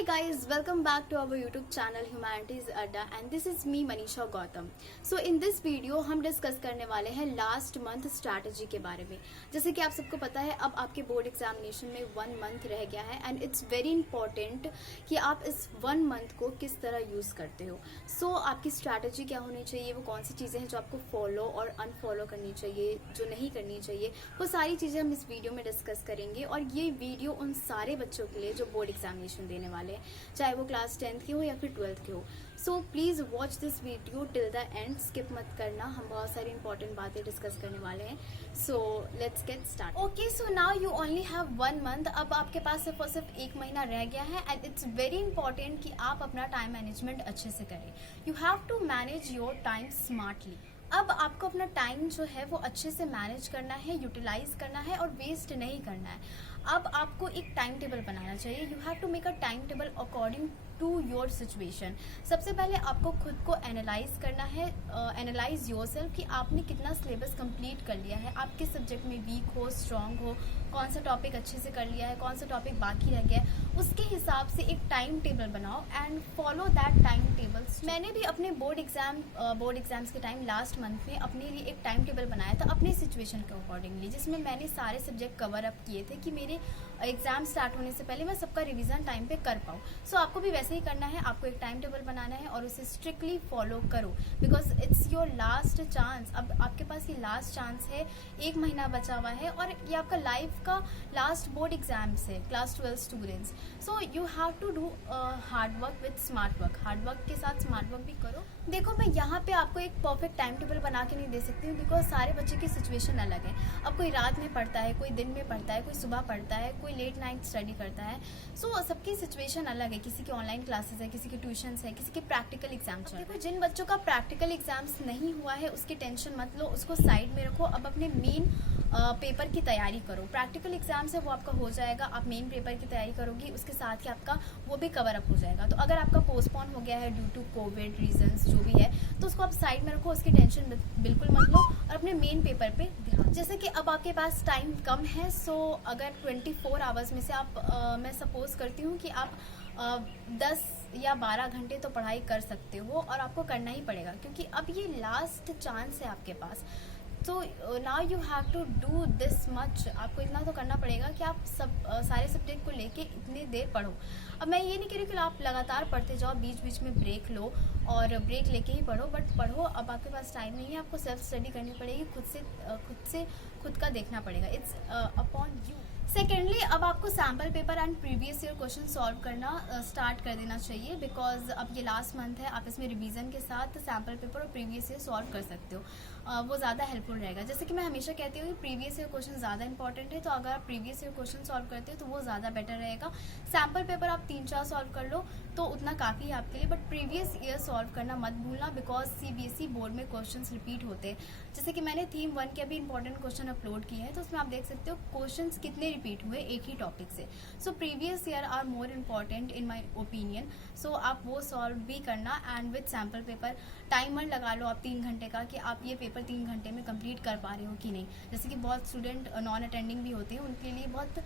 Hey guys, welcome back to our YouTube channel Humanities Adda and this is me Manisha Gautam. So in this video हम discuss करने वाले हैं last month strategy के बारे में। जैसे कि आप सबको पता है अब आपके बोर्ड एग्जामिनेशन में 1 मंथ रह गया है एंड इट्स वेरी इंपॉर्टेंट कि आप इस 1 मंथ को किस तरह यूज़ करते हो। सो आपकी स्ट्रैटेजी क्या होनी चाहिए, वो कौन सी चीज़ें हैं जो आपको फॉलो और अनफॉलो करनी चाहिए, जो नहीं करनी चाहिए, वो सारी चीज़ें हम इस वीडियो में डिस्कस करेंगे। और ये वीडियो उन सारे बच्चों के लिए जो बोर्ड एग्जामिनेशन देने वाले हैं, चाहे वो क्लास 10th के हो या फिर 12th के हो। So please watch this video till the end, skip मत करना, हम बहुत सारी इंपॉर्टेंट बातें डिस्कस करने वाले हैं। So let's get start. Okay, so now you only have 1 month. अब आपके पास सिर्फ और सिर्फ 1 महीना रह गया है एंड इट्स वेरी इंपॉर्टेंट कि आप अपना टाइम मैनेजमेंट अच्छे से करें। You have to manage your time smartly. अब आपको अपना टाइम जो है वो अच्छे से मैनेज करना है, यूटिलाइज करना है और वेस्ट नहीं करना है। अब आपको एक टाइम टेबल बनाना चाहिए। You have to make a time table according to your situation. सबसे पहले आपको खुद को एनालाइज करना है, एनालाइज योरसेल्फ कि आपने कितना सिलेबस कंप्लीट कर लिया है, आप किस सब्जेक्ट में वीक हो, स्ट्रांग हो, कौन सा टॉपिक अच्छे से कर लिया है, कौन सा टॉपिक बाकी रह गया है। उसके हिसाब से एक टाइम टेबल बनाओ and follow that time tables. मैंने भी अपने बोर्ड एग्जाम्स के टाइम लास्ट मंथ में अपने लिए एक टाइम टेबल बनाया था अपनी सिचुएशन के अकॉर्डिंगली, जिसमें मैंने सारे सब्जेक्ट कवर अप किए थे कि मेरे एग्जाम स्टार्ट होने से पहले मैं सबका रिवीजन टाइम पे कर पाऊँ। सो आपको भी वैसे ही करना है, आपको एक टाइम टेबल बनाना है और उसे स्ट्रिक्टली फॉलो करो because it's your last chance. अब आपके पास ये लास्ट चांस है, 1 महीना बचा हुआ है और ये आपका लाइफ का लास्ट बोर्ड एग्जाम्स है, class 12 students. So you have to do hard work with smart work. Hard work के साथ स्मार्ट वर्क भी करो। देखो, मैं यहाँ पे आपको एक परफेक्ट टाइम टेबल बना के नहीं दे सकती हूँ बिकॉज सारे बच्चे की सिचुएशन अलग है। अब कोई रात में पढ़ता है, कोई दिन में पढ़ता है, कोई सुबह पढ़ता है, कोई लेट नाइट स्टडी करता है। सो सबकी सिचुएशन अलग है। किसी की ऑनलाइन क्लासेस है, किसी की ट्यूशन्स है, किसी के प्रैक्टिकल एग्जाम्स है। देखो, जिन बच्चों का प्रैक्टिकल एग्जाम्स नहीं हुआ है उसकी टेंशन मत लो, उसको साइड में रखो। अब अपने मेन पेपर की तैयारी करो। प्रैक्टिकल एग्जाम्स है वो आपका हो जाएगा, आप मेन पेपर की तैयारी करोगी, उसके साथ ही आपका वो भी कवर अप हो जाएगा। तो अगर आपका पोस्टपोन हो गया है ड्यू टू कोविड रीजंस जो भी है, तो उसको आप साइड में रखो, उसकी टेंशन बिल्कुल मत लो और अपने मेन पेपर पे ध्यान। जैसे कि अब आपके पास टाइम कम है, सो अगर 24 आवर्स में से आप मैं सपोज करती हूँ कि आप 10 या 12 घंटे तो पढ़ाई कर सकते हो और आपको करना ही पड़ेगा क्योंकि अब ये लास्ट चांस है आपके पास। तो now you have to do this much. आपको इतना तो करना पड़ेगा कि आप सारे सब्जेक्ट को लेके इतनी देर पढ़ो। अब मैं ये नहीं कह रही कि आप लगातार पढ़ते जाओ, बीच बीच में ब्रेक लो और ब्रेक लेके ही पढ़ो, बट पढ़ो। अब आपके पास टाइम नहीं है, आपको सेल्फ स्टडी करनी पड़ेगी, खुद का देखना पड़ेगा। It's upon you. सेकेंडली, अब आपको sample paper and previous year question solve करना स्टार्ट कर देना चाहिए बिकॉज अब ये लास्ट मंथ है। आप इसमें रिवीजन के साथ सैम्पल पेपर और प्रीवियस ईयर सॉल्व कर सकते हो। वो ज़्यादा हेल्पफुल रहेगा। जैसे कि मैं हमेशा कहती हूँ कि प्रीवियस ईयर क्वेश्चन ज़्यादा इंपॉर्टेंट है, तो अगर आप प्रीवियस ईयर क्वेश्चन सॉल्व करते हो तो वो ज़्यादा बेटर रहेगा। सैम्पल पेपर आप 3-4 सॉल्व कर लो तो उतना काफ़ी है आपके लिए, बट प्रीवियस ईयर सॉल्व करना मत भूलना बिकॉज CBSE बोर्ड में क्वेश्चन रिपीट होते हैं। जैसे कि मैंने थीम 1 के अभी इंपॉर्टेंट क्वेश्चन अपलोड किए हैं, तो उसमें आप देख सकते हो क्वेश्चन कितने रिपीट हुए एक ही टॉपिक से। So previous year are more important in my opinion. So आप वो सॉल्व भी करना and with sample paper timer लगा लो आप 3 घंटे का कि आप ये पेपर 3 घंटे में कंप्लीट कर पा रहे हो कि नहीं। जैसे कि बहुत स्टूडेंट नॉन अटेंडिंग भी होते हैं, उनके लिए बहुत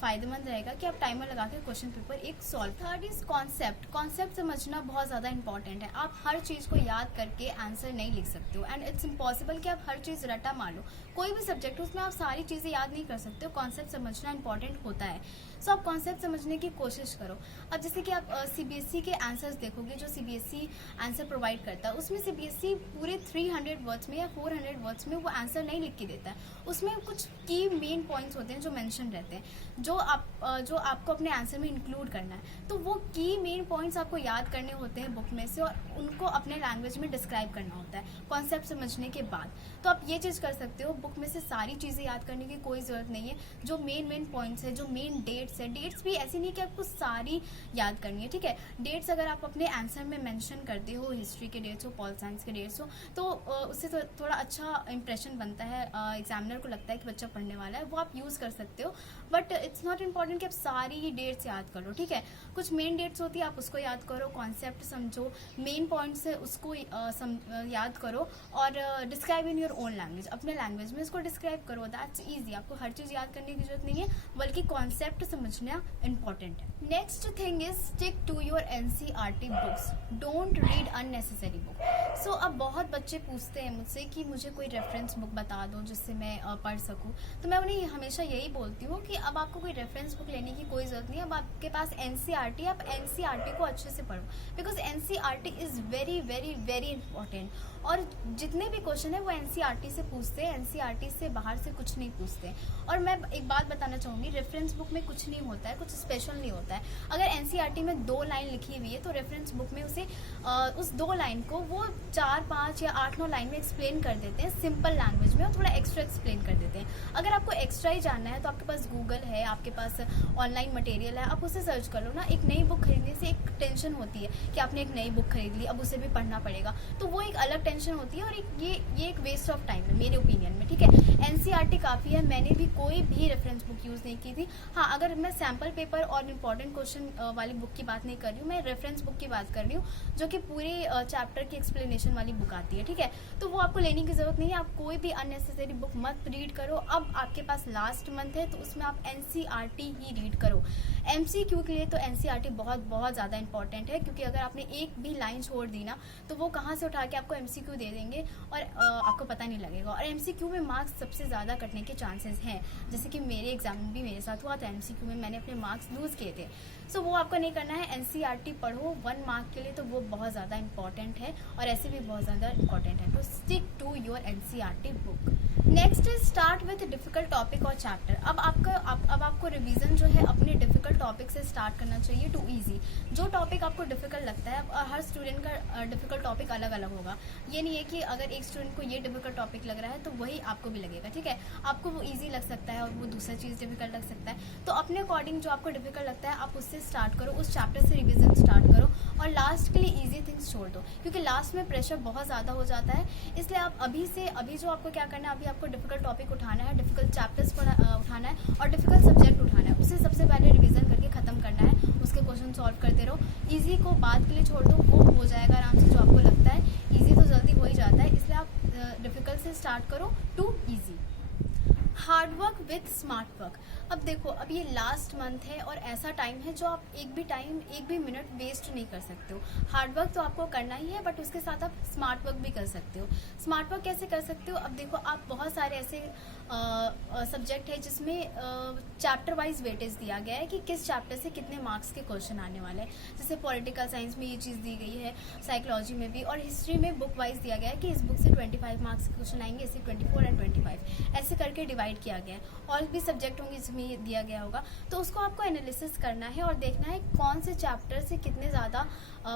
फ़ायदेमंद रहेगा कि आप टाइमर लगा के क्वेश्चन पेपर एक सॉल्व। थर्ड इज कॉन्सेप्ट समझना बहुत ज़्यादा इंपॉर्टेंट है। आप हर चीज़ को याद करके आंसर नहीं लिख सकते हो एंड इट्स इम्पॉसिबल कि आप हर चीज़ रटा मार लो। कोई भी सब्जेक्ट हो उसमें आप सारी चीज़ें याद नहीं कर सकते हो। कॉन्सेप्ट समझना इंपॉर्टेंट होता है। सो आप कॉन्सेप्ट समझने की कोशिश करो। अब जैसे कि आप CBSE के आंसर्स देखोगे, जो CBSE आंसर प्रोवाइड करता है उसमें CBSE पूरे 300 वर्ड्स में या 400 वर्ड्स में वो आंसर नहीं लिख के देता है। उसमें कुछ की मेन पॉइंट्स होते हैं जो मेंशन रहते हैं, जो आपको अपने आंसर में इंक्लूड करना है। तो वो की मेन पॉइंट्स आपको याद करने होते हैं बुक में से और उनको अपने लैंग्वेज में डिस्क्राइब करना होता है कॉन्सेप्ट समझने के बाद। तो आप ये चीज़ कर सकते हो, बुक में से सारी चीज़ें याद करने की कोई ज़रूरत नहीं है। जो मेन पॉइंट्स है, जो मेन डेट्स है, डेट्स भी ऐसी नहीं कि आपको सारी याद करनी है, ठीक है। डेट्स अगर आप अपने आंसर में मेंशन करते हो, हिस्ट्री के डेट्स हो, पॉल साइंस के डेट्स हो, तो उससे थोड़ा अच्छा इंप्रेशन बनता है, एग्जामिनर को लगता है कि बच्चा पढ़ने वाला है, वो आप यूज़ कर सकते हो। But but it's not important कि आप सारी ही डेट्स याद कर लो, ठीक है। कुछ मेन डेट्स होती है, आप उसको याद करो, कॉन्सेप्ट समझो, मेन पॉइंट्स है उसको याद करो, और describe in your own language, अपने लैंग्वेज में इसको डिस्क्राइब करो। दैट्स ईजी, आपको हर चीज़ याद करने की जरूरत नहीं है, बल्कि कॉन्सेप्ट समझना इंपॉर्टेंट है। Next thing is stick to your NCERT books, don't read unnecessary book. So अब बहुत बच्चे पूछते हैं मुझसे कि मुझे कोई रेफरेंस बुक बता दो जिससे मैं पढ़ सकूं, तो मैं उन्हें हमेशा यही बोलती हूँ कि अब आपको कोई रेफरेंस बुक लेने की कोई ज़रूरत नहीं है। अब आपके पास NCERT, आप NCERT को अच्छे से पढ़ो, because NCERT is very very very important. और जितने भी क्वेश्चन है वो NCERT से पूछते हैं, NCERT से बाहर से कुछ नहीं पूछते। और मैं एक बात बताना चाहूँगी, रेफरेंस बुक में कुछ नहीं होता है, कुछ स्पेशल नहीं होता है। अगर NCERT में 2 लाइन लिखी हुई है तो रेफरेंस बुक में उसे उस 2 लाइन को वो 4, 5 या 8, 9 लाइन में एक्सप्लेन कर देते हैं सिंपल लैंग्वेज में, और थोड़ा एक्स्ट्रा एक्सप्लेन कर देते हैं। अगर आपको एक्स्ट्रा ही जानना है तो आपके पास गूगल है, आपके पास ऑनलाइन मटेरियल है, आप उसे सर्च कर लो ना। एक नई बुक खरीदने से एक टेंशन होती है कि आपने एक नई बुक खरीद ली, अब उसे भी पढ़ना पड़ेगा, तो वो एक अलग टेंशन होती है, और ये एक वेस्ट ऑफ टाइम है मेरे ओपिनियन में, ठीक है। NCERT काफ़ी है, मैंने भी कोई भी रेफरेंस बुक यूज़ नहीं की थी। हाँ, अगर मैं सैम्पल पेपर और इंपॉर्टेंट क्वेश्चन वाली बुक की बात नहीं कर रही हूँ, मैं रेफरेंस बुक की बात कर रही हूँ, जो कि पूरे चैप्टर की एक्सप्लेनेशन वाली बुक आती है, ठीक है। तो वो आपको लेने की ज़रूरत नहीं है, आप कोई भी अननेसेसरी बुक मत रीड करो। अब आपके पास लास्ट मंथ है तो उसमें आप NCERT ही रीड करो। MCQ के लिए तो NCERT बहुत बहुत ज़्यादा इंपॉर्टेंट है, क्योंकि अगर आपने एक भी लाइन छोड़ दी ना तो वो कहाँ से उठा के आपको MCQ दे देंगे और आपको पता नहीं लगेगा। और MCQ में मार्क्स सबसे ज़्यादा कटने के चांसेस हैं, जैसे कि मेरे एग्जाम में भी मेरे साथ हुआ था, MCQ में मैंने अपने मार्क्स लूज़ किए थे। सो वो आपको नहीं करना है। NCERT पढ़ो 1 मार्क के लिए, तो वो बहुत ज़्यादा इंपॉर्टेंट है, और ऐसे भी बहुत ज़्यादा इंपॉर्टेंट है। तो stick to your NCERT book. Next is start with difficult topic और चैप्टर। अब आपको रिवीजन जो है अपने डिफिकल्ट टॉपिक से स्टार्ट करना चाहिए टू इजी। जो टॉपिक आपको डिफिकल्ट लगता है, हर स्टूडेंट का डिफिकल्ट टॉपिक अलग अलग होगा। ये नहीं है कि अगर एक स्टूडेंट को ये डिफिकल्ट टॉपिक लग रहा है तो वही आपको भी लगेगा, ठीक है। आपको वो ईजी लग सकता है और वो दूसरा चीज़ डिफिकल्ट लग सकता है। तो अपने अकॉर्डिंग जो आपको डिफिकल्ट लगता है आप उससे स्टार्ट करो, उस चैप्टर से रिविजन स्टार्ट करो, और लास्ट के लिए ईजी थिंग्स छोड़ दो, क्योंकि लास्ट में प्रेशर बहुत ज़्यादा हो जाता है। इसलिए आप अभी जो आपको क्या करना है, अभी आपको डिफिकल्ट टॉपिक उठाना है, डिफिकल्ट चैप्टर्स उठाना है, और डिफिकल्ट सब्जेक्ट उठाना है। उसे सबसे पहले रिवीजन करके खत्म करना है, उसके क्वेश्चन सॉल्व करते रहो। ईजी को बाद के लिए छोड़ दो, वो हो जाएगा आराम से। जो आपको लगता है ईजी तो जल्दी हो ही जाता है, इसलिए आप डिफिकल्ट से स्टार्ट करो to easy. Hard work with smart work. अब देखो, अब ये लास्ट मंथ है और ऐसा टाइम है जो आप एक भी मिनट वेस्ट नहीं कर सकते हो। हार्ड वर्क तो आपको करना ही है, बट उसके साथ आप स्मार्ट वर्क भी कर सकते हो। स्मार्ट वर्क कैसे कर सकते हो? अब देखो, आप बहुत सारे ऐसे सब्जेक्ट है जिसमें चैप्टर वाइज वेटेज दिया गया है कि किस चैप्टर से कितने मार्क्स के क्वेश्चन आने वाले हैं। जैसे पॉलिटिकल साइंस में ये चीज़ दी गई है, साइकोलॉजी में भी, और हिस्ट्री में बुक वाइज दिया गया है कि इस बुक से 25 मार्क्स के क्वेश्चन आएंगे, इससे 24 एंड 25, ऐसे करके डिवाइड किया गया है। और भी सब्जेक्ट होंगे जिसमें ये दिया गया होगा, तो उसको आपको एनालिसिस करना है और देखना है कौन से चैप्टर से कितने ज़्यादा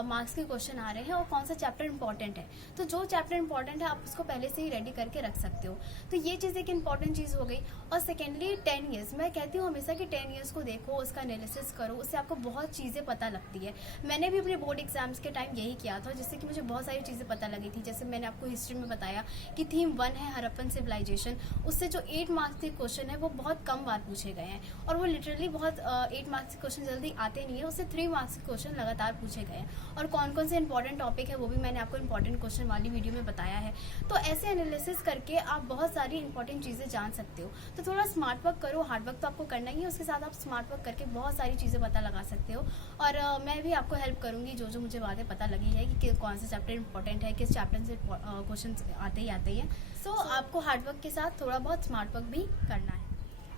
मार्क्स के क्वेश्चन आ रहे हैं और कौन सा चैप्टर इंपॉर्टेंट है। तो जो चैप्टर इंपॉर्टेंट है आप उसको पहले से ही रेडी करके रख सकते हो। तो ये चीज़ एक इंपॉर्टेंट चीज़ हो गई। और सेकेंडली 10 ईयर्स, मैं कहती हूँ हमेशा कि 10 ईयर्स को देखो, उसका एनालिसिस करो, उससे आपको बहुत चीज़ें पता लगती है। मैंने भी अपने बोर्ड एग्जाम्स के टाइम यही किया था, जिससे कि मुझे बहुत सारी चीज़ें पता लगी थी। जैसे मैंने आपको हिस्ट्री में बताया कि थीम 1 है हड़प्पन सिविलाइजेशन, उससे जो 8 मार्क्स के क्वेश्चन है वो बहुत कम बार पूछे गए हैं, और वो लिटरली बहुत 8 मार्क्स के क्वेश्चन जल्दी आते नहीं है, उससे 3 मार्क्स के क्वेश्चन लगातार पूछे गए हैं। और कौन कौन से इंपॉर्टेंट टॉपिक है वो भी मैंने आपको इंपॉर्टेंट क्वेश्चन वाली वीडियो में बताया है। तो ऐसे एनालिसिस करके आप बहुत सारी इंपॉर्टेंट चीज़ें जान सकते हो। तो थोड़ा स्मार्ट वर्क करो, हार्ड वर्क तो आपको करना ही है, उसके साथ आप स्मार्ट वर्क करके बहुत सारी चीज़ें पता लगा सकते हो। और मैं भी आपको हेल्प करूँगी जो जो मुझे बातें पता लगी है कि कौन सा चैप्टर इंपॉर्टेंट है, किस चैप्टर से क्वेश्चन आते ही हैं। सो आपको हार्ड वर्क के साथ थोड़ा बहुत स्मार्ट वर्क भी करना है।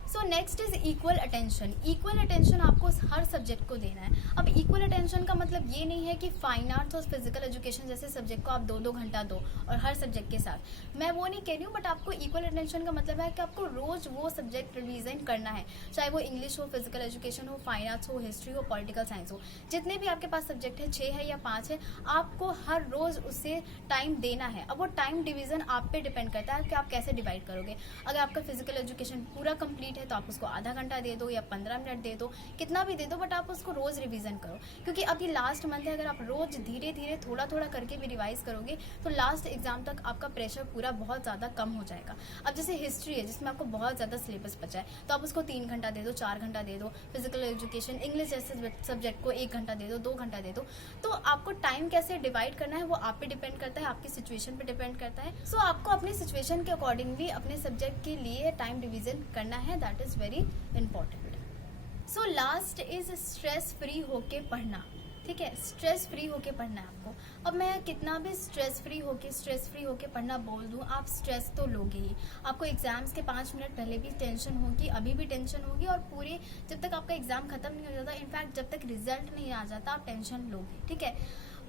So next is equal attention. Equal attention आपको हर सब्जेक्ट को देना है। अब इक्वल अटेंशन का मतलब ये नहीं है कि फाइन आर्ट्स और फिजिकल एजुकेशन जैसे सब्जेक्ट को आप 2-2 घंटा दो और हर सब्जेक्ट के साथ, मैं वो नहीं कह रही हूँ। बट आपको इक्वल अटेंशन का मतलब है कि आपको रोज वो सब्जेक्ट रिवीजन करना है, चाहे वो इंग्लिश हो, फिजिकल एजुकेशन हो, फाइन आर्ट्स हो, हिस्ट्री हो, पॉलिटिकल साइंस हो, जितने भी आपके पास सब्जेक्ट है, 6 है या 5 है, आपको हर रोज उससे टाइम देना है। अब वो टाइम डिवीजन आप पे डिपेंड करता है कि आप कैसे डिवाइड करोगे। अगर आपका फिजिकल एजुकेशन पूरा कंप्लीट है तो आप उसको आधा घंटा दे दो या 15 मिनट दे दो, कितना भी दे दो, बट आप उसको रोज़ रिवीजन करो, क्योंकि अब ये लास्ट मंथ है। अगर आप रोज़ धीरे धीरे थोड़ा थोड़ा करके भी रिवाइज करोगे तो लास्ट एग्जाम तक आपका प्रेशर पूरा बहुत ज़्यादा कम हो जाएगा। अब जैसे हिस्ट्री है जिसमें आपको बहुत ज़्यादा सिलेबस बचा है तो आप उसको 3 घंटा दे दो, 4 घंटा दे दो। फिजिकल एजुकेशन, इंग्लिश जैसे सब्जेक्ट को 1 घंटा दे दो, 2 घंटा दे दो। तो आपको टाइम कैसे डिवाइड करना है वो आप पे डिपेंड करता है, आपकी सिचुएशन पे डिपेंड करता है। सो आपको अपनी सिचुएशन के अकॉर्डिंग भी अपने सब्जेक्ट के लिए टाइम डिवीजन करना है, that is very important. So last is stress free होके पढ़ना, ठीक है, स्ट्रेस फ्री होके पढ़ना है आपको। अब मैं कितना भी स्ट्रेस फ्री होके पढ़ना बोल दूं, आप स्ट्रेस तो लोगे ही। आपको एग्जाम्स के 5 मिनट पहले भी टेंशन होगी, अभी भी टेंशन होगी, और पूरे जब तक आपका एग्जाम खत्म नहीं हो जाता, इनफैक्ट जब तक रिजल्ट नहीं आ जाता, आप टेंशन लोगे, ठीक है।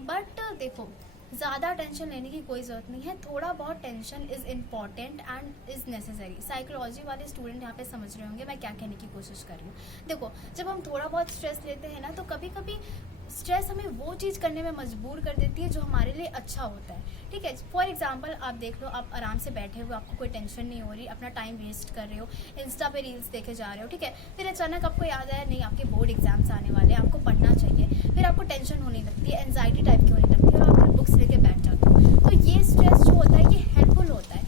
बट देखो, ज़्यादा टेंशन लेने की कोई ज़रूरत नहीं है, थोड़ा बहुत tension is important and is necessary. Psychology वाले स्टूडेंट यहाँ पे समझ रहे होंगे मैं क्या कहने की कोशिश कर रही हूँ। देखो, जब हम थोड़ा बहुत स्ट्रेस लेते हैं ना, तो कभी कभी स्ट्रेस हमें वो चीज़ करने में मजबूर कर देती है जो हमारे लिए अच्छा होता है, ठीक है। फॉर एग्जांपल आप देख लो, आप आराम से बैठे हुए, आपको कोई टेंशन नहीं हो रही, अपना टाइम वेस्ट कर रहे हो, इंस्टा पे रील्स देखे जा रहे हो, ठीक है। फिर अचानक आपको याद आया नहीं, आपके बोर्ड एग्जाम्स आने वाले हैं, आपको पढ़ना चाहिए, फिर आपको टेंशन होने लगती है, एंजाइटी टाइप की होने लगती है, और आप फिर बुक्स लेके बैठ जाते हो। तो ये स्ट्रेस जो होता है ये हेल्पफुल होता है,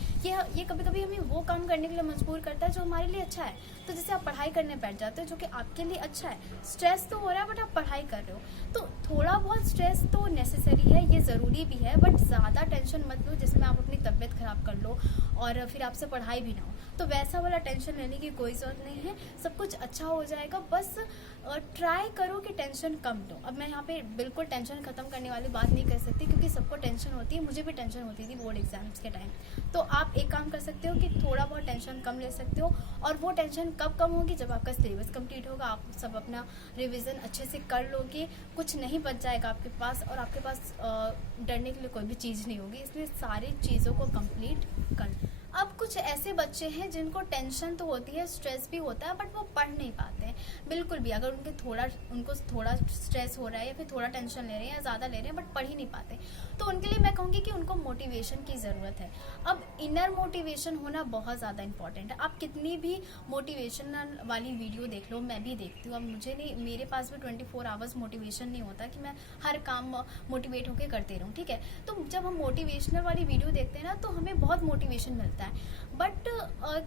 ये कभी कभी हमें वो काम करने के लिए मजबूर करता है जो हमारे लिए अच्छा है। तो जैसे आप पढ़ाई करने बैठ जाते हो जो कि आपके लिए अच्छा है, स्ट्रेस तो हो रहा है बट आप पढ़ाई कर रहे हो, तो थोड़ा बहुत स्ट्रेस तो नेसेसरी है, ये ज़रूरी भी है, बट ज़्यादा टेंशन मत लो जिसमें आप अपनी तबीयत ख़राब कर लो और फिर आपसे पढ़ाई भी ना हो। तो वैसा वाला टेंशन लेने की कोई ज़रूरत नहीं है, सब कुछ अच्छा हो जाएगा। बस ट्राई करो कि टेंशन कम लो। अब मैं यहाँ पे बिल्कुल टेंशन ख़त्म करने वाली बात नहीं कर सकती, क्योंकि सबको टेंशन होती है, मुझे भी टेंशन होती थी बोर्ड एग्जाम्स के टाइम। तो आप एक काम कर सकते हो कि थोड़ा बहुत टेंशन कम ले सकते हो, और वो टेंशन कब कम होगी, जब आपका सिलेबस कंप्लीट होगा, आप सब अपना रिवीजन अच्छे से कर लोगे, कुछ नहीं बच जाएगा आपके पास, और आपके पास डरने के लिए कोई भी चीज़ नहीं होगी। इसलिए सारी चीज़ों को कंप्लीट कर। अब कुछ ऐसे बच्चे हैं जिनको टेंशन तो होती है, स्ट्रेस भी होता है, बट वो पढ़ नहीं पाते हैं बिल्कुल भी। अगर उनको थोड़ा स्ट्रेस हो रहा है या फिर थोड़ा टेंशन ले रहे हैं या ज़्यादा ले रहे हैं बट पढ़ ही नहीं पाते, तो उनके लिए मैं कहूँगी कि उनको मोटिवेशन की ज़रूरत है। अब इनर मोटिवेशन होना बहुत ज़्यादा इंपॉर्टेंट है। आप कितनी भी मोटिवेशनल वाली वीडियो देख लो, मैं भी देखती हूँ। अब मुझे नहीं, मेरे पास भी 24 आवर्स मोटिवेशन नहीं होता कि मैं हर काम मोटिवेट होकर करते रहूँ, ठीक है। तो जब हम मोटिवेशनल वाली वीडियो देखते हैं ना, तो हमें बहुत मोटिवेशन मिलता है, बट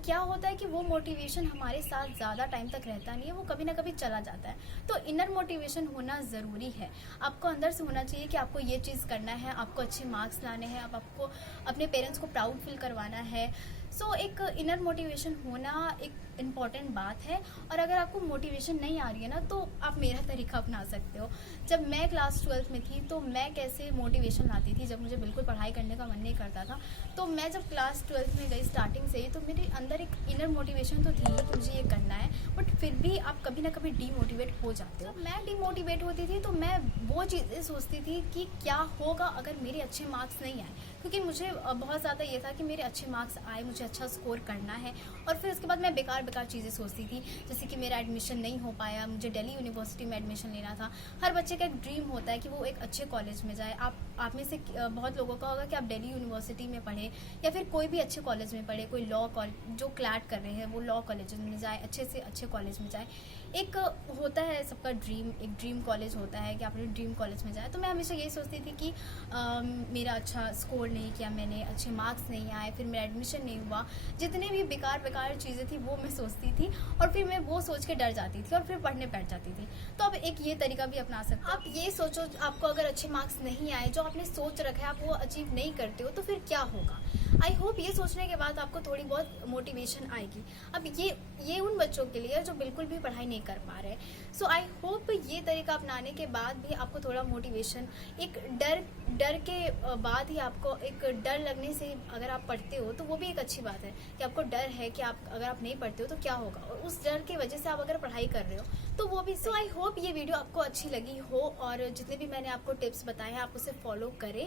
क्या होता है कि वो मोटिवेशन हमारे साथ ज़्यादा टाइम तक रहता नहीं है, वो कभी ना कभी चला जाता है। तो इनर मोटिवेशन होना ज़रूरी है, आपको अंदर से होना चाहिए कि आपको ये चीज़ करना है, आपको अच्छे मार्क्स लाने हैं, आपको अपने पेरेंट्स को प्राउड फील करवाना है। सो एक इनर मोटिवेशन होना एक इम्पॉर्टेंट बात है। और अगर आपको मोटिवेशन नहीं आ रही है ना, तो आप मेरा तरीका अपना सकते हो। जब मैं क्लास 12th में थी तो मैं कैसे मोटिवेशन लाती थी, जब मुझे बिल्कुल पढ़ाई करने का मन नहीं करता था, तो मैं जब क्लास 12th में गई स्टार्टिंग से ही, तो मेरे अंदर एक इनर मोटिवेशन तो थी कि मुझे ये करना है, बट फिर भी आप कभी ना कभी डीमोटिवेट हो जाते हो। मैं डीमोटिवेट होती थी तो मैं वो चीज़ें सोचती थी कि क्या होगा अगर मेरे अच्छे मार्क्स नहीं आए, क्योंकि मुझे बहुत ज़्यादा ये था कि मेरे अच्छे मार्क्स आए, मुझे अच्छा स्कोर करना है। और फिर उसके बाद मैं बेकार चीज़ें सोचती थी, जैसे कि मेरा एडमिशन नहीं हो पाया, मुझे दिल्ली यूनिवर्सिटी में एडमिशन लेना था। हर बच्चे का एक ड्रीम होता है कि वो एक अच्छे कॉलेज में जाए। आप में से बहुत लोगों का होगा कि आप दिल्ली यूनिवर्सिटी में पढ़े या फिर कोई भी अच्छे कॉलेज में पढ़े, कोई लॉ कॉलेज जो क्लैट कर रहे हैं वो लॉ कॉलेज में जाए, अच्छे से अच्छे कॉलेज में जाए। एक होता है सबका ड्रीम, एक ड्रीम कॉलेज होता है कि आपने ड्रीम कॉलेज में जाए। तो मैं हमेशा यही सोचती थी कि मेरा अच्छा स्कोर नहीं किया मैंने, अच्छे मार्क्स नहीं आए, फिर मेरा एडमिशन नहीं हुआ, जितने भी बेकार चीज़ें थी वो मैं सोचती थी, और फिर मैं वो सोच के डर जाती थी और फिर पढ़ने बैठ जाती थी। तो अब एक ये तरीका भी अपना सकते हो। आप ये सोचो, आपको अगर अच्छे मार्क्स नहीं आए, जो आपने सोच रखा है आप वो अचीव नहीं करते हो, तो फिर क्या होगा। आई होप ये सोचने के बाद आपको थोड़ी बहुत मोटिवेशन आएगी। अब ये उन बच्चों के लिए जो बिल्कुल भी पढ़ाई नहीं कर पा रहे। सो आई होप ये तरीका अपनाने के बाद भी आपको थोड़ा मोटिवेशन, एक डर के बाद ही आपको एक डर लगने से अगर आप पढ़ते हो तो वो भी एक अच्छी बात है कि आपको डर है कि अगर आप नहीं पढ़ते हो तो क्या होगा, और उस डर की वजह से आप अगर पढ़ाई कर रहे हो तो वो भी। सो आई होप ये वीडियो आपको अच्छी लगी हो, और जितने भी मैंने आपको टिप्स बताए हैं आप उसे फॉलो करें,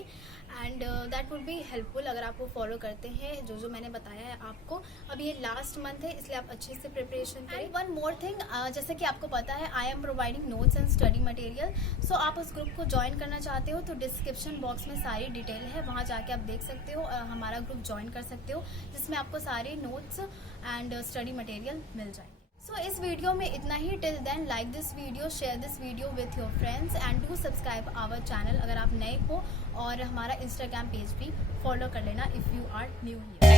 and that would be helpful अगर आप वो फॉलो करते हैं जो मैंने बताया है आपको। अब ये लास्ट मंथ है इसलिए आप अच्छे से प्रिपरेशन करें। वन मोर थिंग, जैसे कि आपको पता है I am providing notes and study material. So आप उस ग्रुप को ज्वाइन करना चाहते हो तो डिस्क्रिप्शन बॉक्स में सारी डिटेल है, वहाँ जाके आप देख सकते हो, हमारा ग्रुप ज्वाइन कर सकते हो, जिसमें आपको सारे नोट्स एंड स्टडी मटेरियल मिल जाएंगे। सो इस वीडियो में इतना ही। Till then like this video, share this video with your friends and do subscribe our channel अगर आप नए हो, और हमारा इंस्टाग्राम पेज भी फॉलो कर लेना if you are new here.